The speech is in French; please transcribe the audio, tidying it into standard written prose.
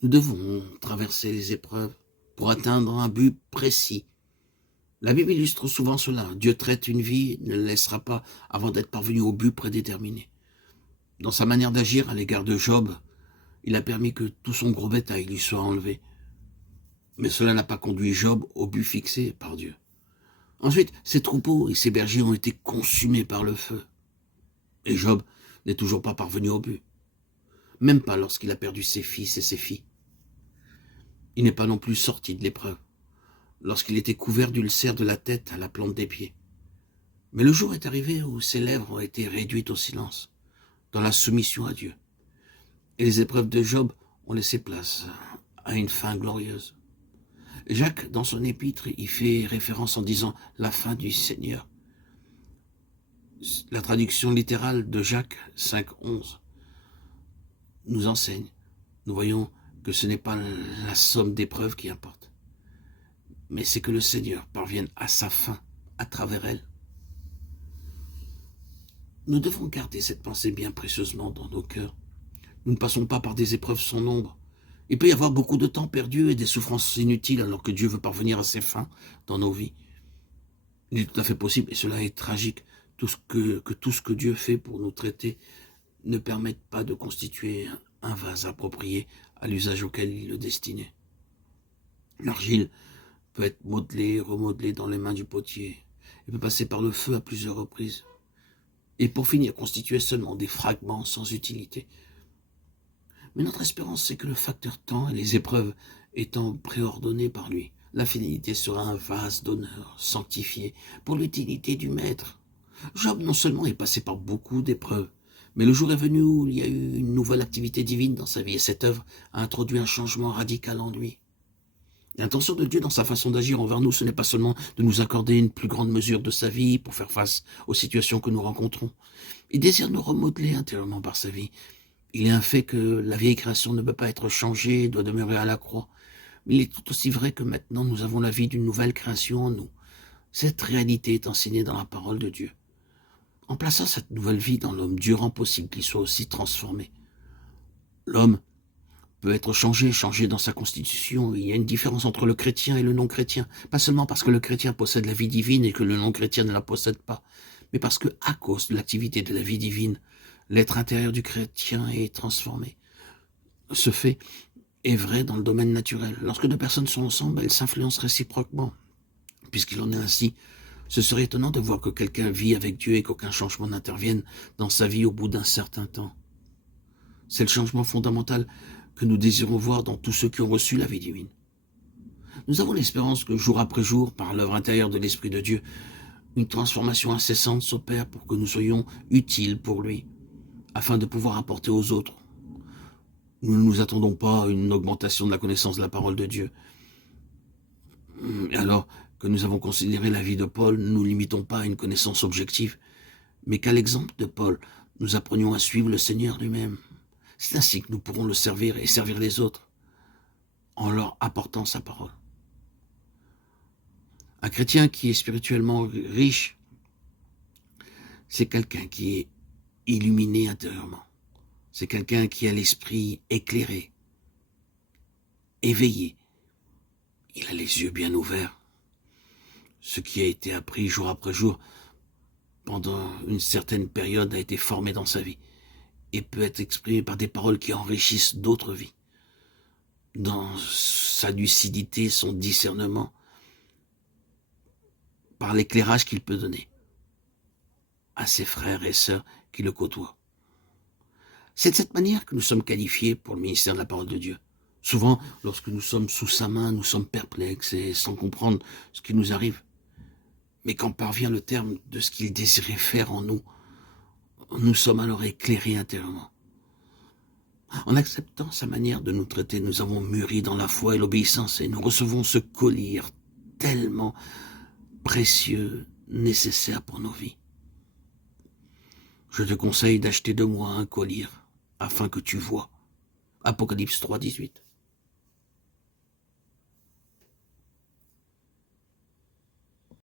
Nous devons traverser les épreuves pour atteindre un but précis. La Bible illustre souvent cela. Dieu traite une vie et ne le laissera pas avant d'être parvenu au but prédéterminé. Dans sa manière d'agir à l'égard de Job, il a permis que tout son gros bétail lui soit enlevé. Mais cela n'a pas conduit Job au but fixé par Dieu. Ensuite, ses troupeaux et ses bergers ont été consumés par le feu. Et Job n'est toujours pas parvenu au but. Même pas lorsqu'il a perdu ses fils et ses filles. Il n'est pas non plus sorti de l'épreuve, lorsqu'il était couvert d'ulcères de la tête à la plante des pieds. Mais le jour est arrivé où ses lèvres ont été réduites au silence, dans la soumission à Dieu. Et les épreuves de Job ont laissé place à une fin glorieuse. Jacques, dans son épître, y fait référence en disant « la fin du Seigneur ». La traduction littérale de Jacques 5,11 nous enseigne. Nous voyons que ce n'est pas la somme d'épreuves qui importe, mais c'est que le Seigneur parvienne à sa fin à travers elle. Nous devons garder cette pensée bien précieusement dans nos cœurs. Nous ne passons pas par des épreuves sans nombre. Il peut y avoir beaucoup de temps perdu et des souffrances inutiles alors que Dieu veut parvenir à ses fins dans nos vies. Il est tout à fait possible, et cela est tragique, que tout ce que Dieu fait pour nous traiter ne permette pas de constituer un vase approprié à l'usage auquel il le destinait. L'argile peut être modelée, remodelée dans les mains du potier. Elle peut passer par le feu à plusieurs reprises. Et pour finir, constituer seulement des fragments sans utilité. Mais notre espérance, c'est que le facteur temps et les épreuves étant préordonnés par lui, la finalité sera un vase d'honneur sanctifié pour l'utilité du Maître. Job non seulement est passé par beaucoup d'épreuves, mais le jour est venu où il y a eu une nouvelle activité divine dans sa vie, et cette œuvre a introduit un changement radical en lui. L'intention de Dieu dans sa façon d'agir envers nous, ce n'est pas seulement de nous accorder une plus grande mesure de sa vie pour faire face aux situations que nous rencontrons. Il désire nous remodeler intérieurement par sa vie. Il est un fait que la vieille création ne peut pas être changée, doit demeurer à la croix. Mais il est tout aussi vrai que maintenant nous avons la vie d'une nouvelle création en nous. Cette réalité est enseignée dans la parole de Dieu. En plaçant cette nouvelle vie dans l'homme, Dieu rend possible qu'il soit aussi transformé. L'homme peut être changé dans sa constitution. Il y a une différence entre le chrétien et le non-chrétien. Pas seulement parce que le chrétien possède la vie divine et que le non-chrétien ne la possède pas, mais parce que, à cause de l'activité de la vie divine, l'être intérieur du chrétien est transformé. Ce fait est vrai dans le domaine naturel. Lorsque deux personnes sont ensemble, elles s'influencent réciproquement. Puisqu'il en est ainsi, ce serait étonnant de voir que quelqu'un vit avec Dieu et qu'aucun changement n'intervienne dans sa vie au bout d'un certain temps. C'est le changement fondamental que nous désirons voir dans tous ceux qui ont reçu la vie divine. Nous avons l'espérance que jour après jour, par l'œuvre intérieure de l'Esprit de Dieu, une transformation incessante s'opère pour que nous soyons utiles pour lui, afin de pouvoir apporter aux autres. Nous ne nous attendons pas à une augmentation de la connaissance de la parole de Dieu. Alors que nous avons considéré la vie de Paul, ne nous limitons pas à une connaissance objective, mais qu'à l'exemple de Paul, nous apprenions à suivre le Seigneur lui-même. C'est ainsi que nous pourrons le servir et servir les autres, en leur apportant sa parole. Un chrétien qui est spirituellement riche, c'est quelqu'un qui est illuminé intérieurement. C'est quelqu'un qui a l'esprit éclairé, éveillé. Il a les yeux bien ouverts. Ce qui a été appris jour après jour pendant une certaine période a été formé dans sa vie et peut être exprimé par des paroles qui enrichissent d'autres vies. Dans sa lucidité, son discernement, par l'éclairage qu'il peut donner à ses frères et sœurs qui le côtoient. C'est de cette manière que nous sommes qualifiés pour le ministère de la parole de Dieu. Souvent, lorsque nous sommes sous sa main, nous sommes perplexes et sans comprendre ce qui nous arrive. Mais quand parvient le terme de ce qu'il désirait faire en nous, nous sommes alors éclairés intérieurement. En acceptant sa manière de nous traiter, nous avons mûri dans la foi et l'obéissance et nous recevons ce collier tellement précieux, nécessaire pour nos vies. Je te conseille d'acheter de moi un collier afin que tu vois. Apocalypse 3, 18.